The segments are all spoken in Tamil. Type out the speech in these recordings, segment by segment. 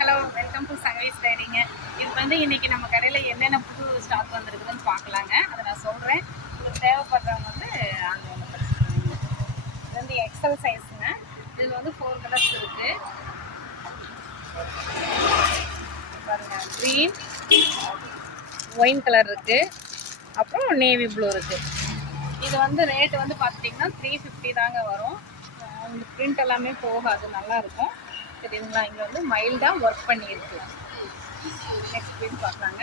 Hello welcome to Shankari's dining. இது வந்து இன்றைக்கி நம்ம கடையில் என்னென்ன புது ஸ்டாக் வந்துருக்குதுன்னு பார்க்கலாங்க. அதை நான் சொல்கிறேன். உங்களுக்கு தேவைப்படுறவங்க வந்து அங்கே ஒன்று படிச்சுக்கோங்க. இது வந்து எக்ஸல் சைஸுங்க. இதில் வந்து 4 கலர்ஸ் இருக்குது பாருங்கள். க்ரீன், ஒயின் கலர் இருக்குது, அப்புறம் நேவி ப்ளூ இருக்குது. இது வந்து ரேட்டு வந்து பார்த்துட்டிங்கன்னா 350 தாங்க வரும். இந்த பிரிண்ட் எல்லாமே போகாது, நல்லாயிருக்கும். சரிங்களா? இங்கே வந்து மைல்டாக ஒர்க் பண்ணியிருக்கு. நெக்ஸ்ட் பீஸ் பார்க்கலாங்க.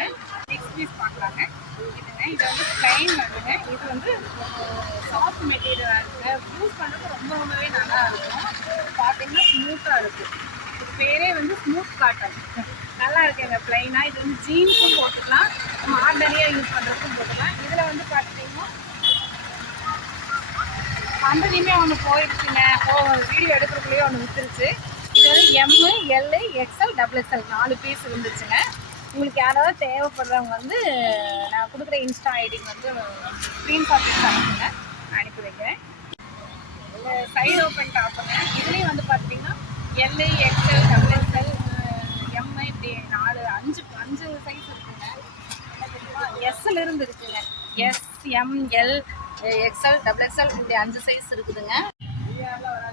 இதுங்க, இது வந்து ப்ளைன் வருதுங்க. இது வந்து சாஃப்ட் மெட்டீரியலாக இருக்குங்க. யூஸ் பண்ணுறது ரொம்பவே நல்லா இருக்கும். பார்த்தீங்கன்னா ஸ்மூத்தாக இருக்குது. இது பேரே வந்து ஸ்மூத் காட்டன். நல்லா இருக்குங்க ப்ளைனாக. இது வந்து ஜீன்ஸும் போட்டுக்கலாம், நம்ம ஆர்டினரியாக யூஸ் பண்ணுறதுக்கும் போட்டுக்கலாம். இதில் வந்து பார்த்துட்டிங்கன்னா அந்ததையுமே ஒன்று போயிடுச்சுங்க. வீடியோ எடுக்கிறதுக்குள்ளேயே ஒன்று விற்றுருச்சு. இது வந்து எம்மு, எல்லு, எக்ஸ்எல், XXL 4 பீஸ் இருந்துச்சுங்க. உங்களுக்கு யாராவது தேவைப்படுறவங்க வந்து நான் கொடுக்குற இன்ஸ்டா ஐடிக்கு வந்து ஸ்க்ரீன்ஷாட் எடுத்து அனுப்புங்க, அனுப்பி வைக்கிறேன். இந்த சைடு ஓப்பன் டாப்புங்க. இதுலேயும் வந்து பார்த்திங்கன்னா எல்லு, எக்ஸ்எல், XXL, எம்மு இப்படி 5 சைஸ் இருக்குங்க. எஸ்ஸில் இருந்து இருக்குங்க. S, M, L, XL, XXL இப்படி 5 சைஸ் இருக்குதுங்க.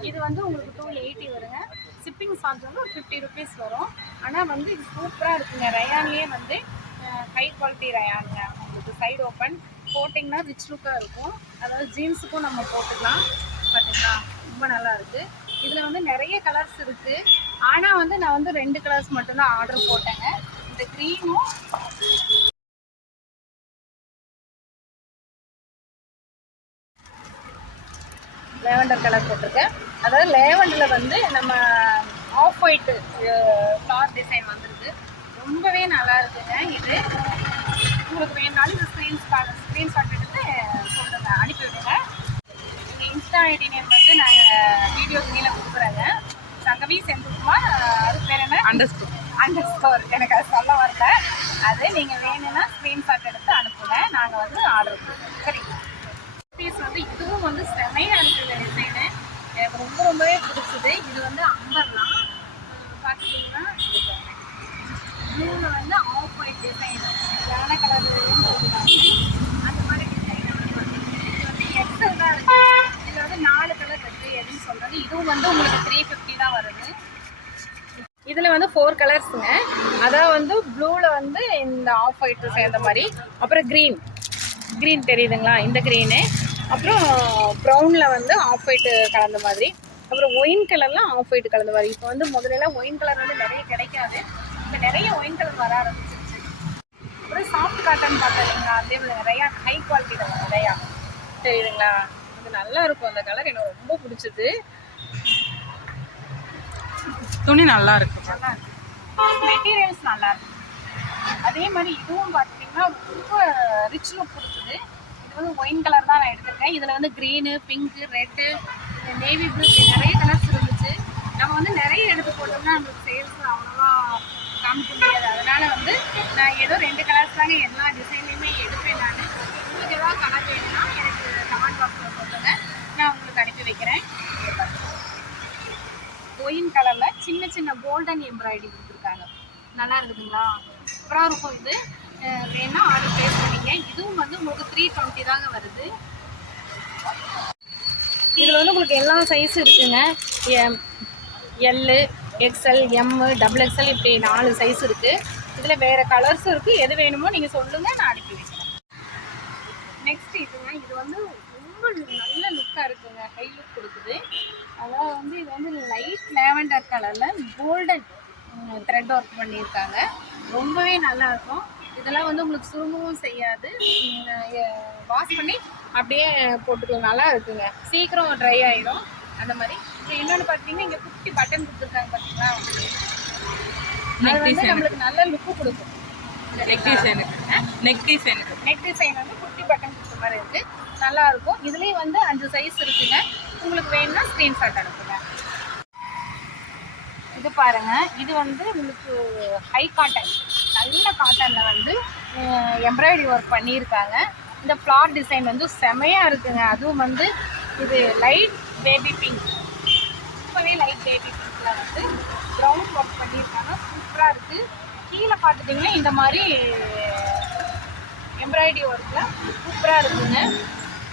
இது வந்து உங்களுக்கு 280 வருங்க. ஷிப்பிங் சார்ஜ் வந்து ஒரு 50 ருபீஸ் வரும். ஆனால் வந்து இது சூப்பராக இருக்குங்க. ரயான்லேயே வந்து ஹை குவாலிட்டி ரயானுங்க. உங்களுக்கு சைடு ஓப்பன் போட்டிங்கன்னா ரிச் லுக்காக இருக்கும். அதாவது ஜீன்ஸுக்கும் நம்ம போட்டுக்கலாம். பார்த்தீங்களா, ரொம்ப நல்லா இருக்குது. இதில் வந்து நிறைய கலர்ஸ் இருக்குது. ஆனால் வந்து நான் வந்து 2 கலர்ஸ் மட்டும்தான் ஆர்டர் போட்டேங்க. இந்த க்ரீனும் லேவண்டர் கலர் போட்டிருக்கேன். அதாவது லேவண்டரில் வந்து நம்ம ஆஃப் ஒயிட்டு ஃப்ளார் டிசைன் வந்துருக்கு. ரொம்பவே நல்லா இருக்குங்க. இது உங்களுக்கு வேணுனாலும் இந்த ஸ்க்ரீன்ஷாட் எடுத்து சொல்லுங்க, அனுப்பி விடுங்க. எங்கள் இன்ஸ்டா ஐடி நேம் வந்து நாங்கள் வீடியோ கீழே கொடுக்குறேங்க. சங்கவி செந்துக்குமார். அது பேர் என்ன? அண்டர்ஸ்கோர். எனக்கு அது சொல்ல வரல. அது நீங்கள் வேணும்னா ஸ்க்ரீன்ஷாட் எடுத்து அனுப்புங்க, நாங்கள் வந்து ஆர்டர் கொடுப்போம். சரிங்களா? பீஸ் வந்து இதுவும் வந்து செமையாக இருக்குது டிசைனு. எனக்கு ரொம்பவே பிடிச்சிது. இது வந்து அம்பர்லாம் பார்த்துட்டிங்கன்னா ப்ளூவில் வந்து ஆஃப் ஒயிட் டிசைன், யானை கலர் அந்த மாதிரி டிசைன் வந்து பார்த்திங்கன்னா இது வந்து எக்ஸல் தான் இருக்குது. இதில் வந்து 4 கலர் இருக்குது. எதுன்னு சொல்கிறது, இதுவும் வந்து உங்களுக்கு 350 தான் வருது. இதில் வந்து 4 கலர்ஸுங்க. அதான் வந்து ப்ளூவில் வந்து இந்த ஆஃப் ஒயிட்டு சேர்ந்த மாதிரி, அப்புறம் க்ரீன் தெரியுதுங்களா, இந்த க்ரீனு, அப்புறம் ப்ரௌனில் வந்து ஆஃப் ஒயிட்டு கலந்த மாதிரி, அப்புறம் ஒயின் கலர்லாம் ஆஃப் ஒயிட்டு கலந்த மாதிரி. இப்போ வந்து முதல்ல ஒயின் கலர் வந்து நிறைய கிடைக்காது. இப்போ நிறைய ஒயின் கலர் வர ஆரம்பிச்சிருச்சு. அப்புறம் சாஃப்ட் காட்டன் பார்த்தீங்களா, அதே நிறையா ஹை குவாலிட்டியில் நிறையா தெரியுதுங்களா. இது நல்லா இருக்கும். அந்த கலர் எனக்கு ரொம்ப பிடிச்சது. துணி நல்லா இருக்கு. மெட்டீரியல்ஸ் நல்லா இருக்கு. அதே மாதிரி இதுவும் பார்த்திங்கன்னா ரொம்ப ரிச் லுக் கொடுக்குது. இது வந்து ஒயின் கலர் தான் நான் எடுத்திருக்கேன். இதில் வந்து green, pink, red, navy blue நிறைய கலர்ஸ் இருந்துச்சு. நம்ம வந்து நிறைய எடுத்து போட்டோம்னா நம்மளுக்கு சேல்ஸ் அவ்வளோவா காமிக்க முடியாது. அதனால் வந்து நான் ஏதோ 2 கலர்ஸ் தாங்க எல்லா டிசைன்லையுமே எடுப்பேன். நான் உங்களுக்கு ஏதாவது கலர் வேணும்னா எனக்கு கமெண்ட் பாக்ஸில் சொல்லுங்கள், நான் உங்களுக்கு அனுப்பி வைக்கிறேன். ஒயின் கலரில் சின்ன கோல்டன் எம்ப்ராய்டரி கொடுத்துருக்காங்க. நல்லா இருக்குதுங்களா, சூப்பராக இருக்கும். இது வேணா ஆர்டர் ப்ளேஸ் பண்ணிங்க. இதுவும் வந்து உங்களுக்கு 320 தாங்க வருது. இதில் வந்து உங்களுக்கு எல்லா சைஸும் இருக்குங்க. எல்லு, எக்ஸ்எல், எம்மு, XXL இப்படி 4 சைஸ் இருக்குது. இதில் வேறு கலர்ஸும் இருக்குது. எது வேணுமோ நீங்கள் சொல்லுங்கள், நான் அனுப்பி வைக்கிறேன். நெக்ஸ்ட் இதுங்க, இது வந்து ரொம்ப நல்ல லுக்காக இருக்குங்க. ஹை லுக் கொடுக்குது. அதாவது வந்து இது வந்து லைட் லேவண்டர் கலரில் கோல்டன் த்ரெட் ஒர்க் பண்ணியிருக்காங்க. ரொம்பவே நல்லாயிருக்கும். இதெல்லாம் வந்து உங்களுக்கு சுருங்கவும் செய்யாது. வாஷ் பண்ணி அப்படியே போட்டுக்கலாம். நல்லா இருக்குங்க. சீக்கிரம் ட்ரை ஆகிடும் அந்த மாதிரி. இப்போ இன்னொன்று பார்த்தீங்கன்னா இங்கே குட்டி பட்டன் கொடுத்துருக்காங்க பார்த்தீங்களா, அது வந்து நம்மளுக்கு நல்ல லுக்கு கொடுக்கும். நெக் டிசைன் வந்து குட்டி பட்டன் கொடுத்த மாதிரி இருக்குது. நல்லாயிருக்கும். இதுலேயும் வந்து 5 சைஸ் இருக்குங்க. உங்களுக்கு வேணும்னா ஸ்க்ரீன்ஷாட் அனுப்புங்க. இது பாருங்கள், இது வந்து உங்களுக்கு ஹை காட்டன், நல்ல காட்டனில் வந்து எம்ப்ராய்டரி ஒர்க் பண்ணியிருக்காங்க. இந்த ஃப்ளார் டிசைன் வந்து செமையாக இருக்குங்க. அதுவும் வந்து இது லைட் பேபி பிங்க், ரொம்பவே லைட் பேபி பிங்க்கில் வந்து ப்ரௌன் ஒர்க் பண்ணியிருக்காங்க. சூப்பராக சூப்பராக இருக்குது. கீழே பார்த்துட்டிங்கன்னா இந்த மாதிரி எம்ப்ராய்டரி ஒர்க்கில் சூப்பராக இருக்குங்க.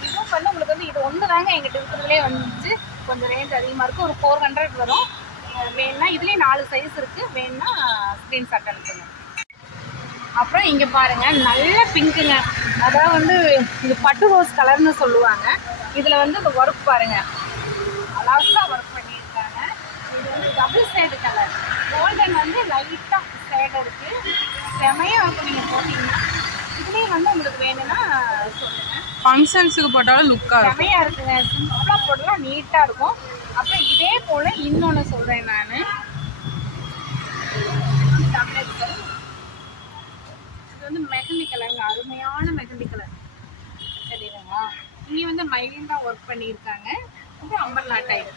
இதுவும் வந்து உங்களுக்கு வந்து இது ஒன்று தாங்க எங்கிட்ட இருக்கிறதுலே வந்துச்சு. கொஞ்சம் ரேஞ்ச் அதிகமாக இருக்குது. ஒரு 400 வரும். வேணுன்னா இதுலேயே 4 சைஸ் இருக்குது. வேணுன்னா ஸ்க்ரீன்ஷாட் அனுப்புங்க. அப்புறம் இங்கே பாருங்கள், நல்ல பிங்க்குங்க. அதாவது வந்து இது பட்டு ரோஸ் கலர்னு சொல்லுவாங்க. இதில் வந்து இந்த ஒர்க் பாருங்கள், அழகாக ஒர்க் பண்ணியிருக்காங்க. இது வந்து டபுள் ஷேடு கலர். கோல்டன் வந்து லைட்டாக ஷேடு இருக்குது. செமையாக இருக்கும். நீங்கள் போட்டிங்கன்னா இதுலேயும் வந்து உங்களுக்கு வேணும்னா சொல்லுங்கள். ஃபங்க்ஷன்ஸுக்கு போட்டாலும் லுக்காக இருக்கும். செமையாக இருக்குங்க. சிம்பிளாக போடலாம், நீட்டாக இருக்கும். அப்புறம் இதே போல் இன்னொன்று சொல்கிறேன் நான். இது வந்து மெஹந்தி கலருங்க, அருமையான மெஹந்தி கலர் தெரியுதுங்களா? இங்கே வந்து மைல்டாக ஒர்க் பண்ணியிருக்காங்க. அப்புறம் அம்பர்லா டைப்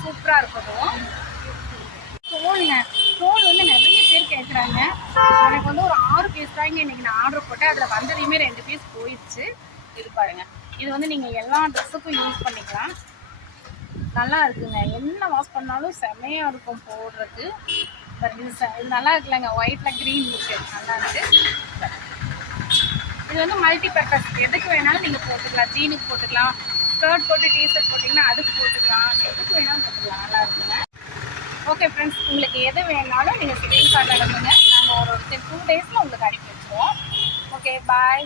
சூப்பராக இருக்கட்டும். தோலுங்க, தோல் வந்து நிறைய பேர் கேட்குறாங்க. எனக்கு வந்து ஒரு 6 பீஸ் தாங்க இன்றைக்கி நான் ஆர்டர் போட்டேன். அதில் வந்ததையுமே 2 பீஸ் போயிடுச்சு. இது பாருங்கள், இது வந்து நீங்கள் எல்லா ட்ரெஸ்ஸுக்கும் யூஸ் பண்ணிக்கலாம். நல்லா இருக்குங்க. என்ன வாஷ் பண்ணாலும் செம்மையாக இருக்கும் போடுறதுக்கு. இது நல்லா இருக்குல்லங்க, ஒயிட்டில் க்ரீன் லுக்கு நல்லா இருக்குது. இது வந்து மல்டி பர்பஸ், எதுக்கு வேணாலும் நீங்கள் போட்டுக்கலாம். ஜீனுக்கு போட்டுக்கலாம், ஸ்கர்ட் போட்டு டிஷர்ட் போட்டிங்கன்னா அதுக்கு போட்டுக்கலாம், எதுக்கு வேணாலும் போட்டுக்கலாம். நல்லா இருக்குங்க. ஓகே ஃப்ரெண்ட்ஸ், உங்களுக்கு எது வேணாலும் நீங்கள் ஸ்க்ரீன்ஷாட் அனுப்புங்க. நாங்கள் ஒரு 2 டேஸில் உங்களுக்கு அனுப்பி வச்சுருவோம். ஓகே, பாய்.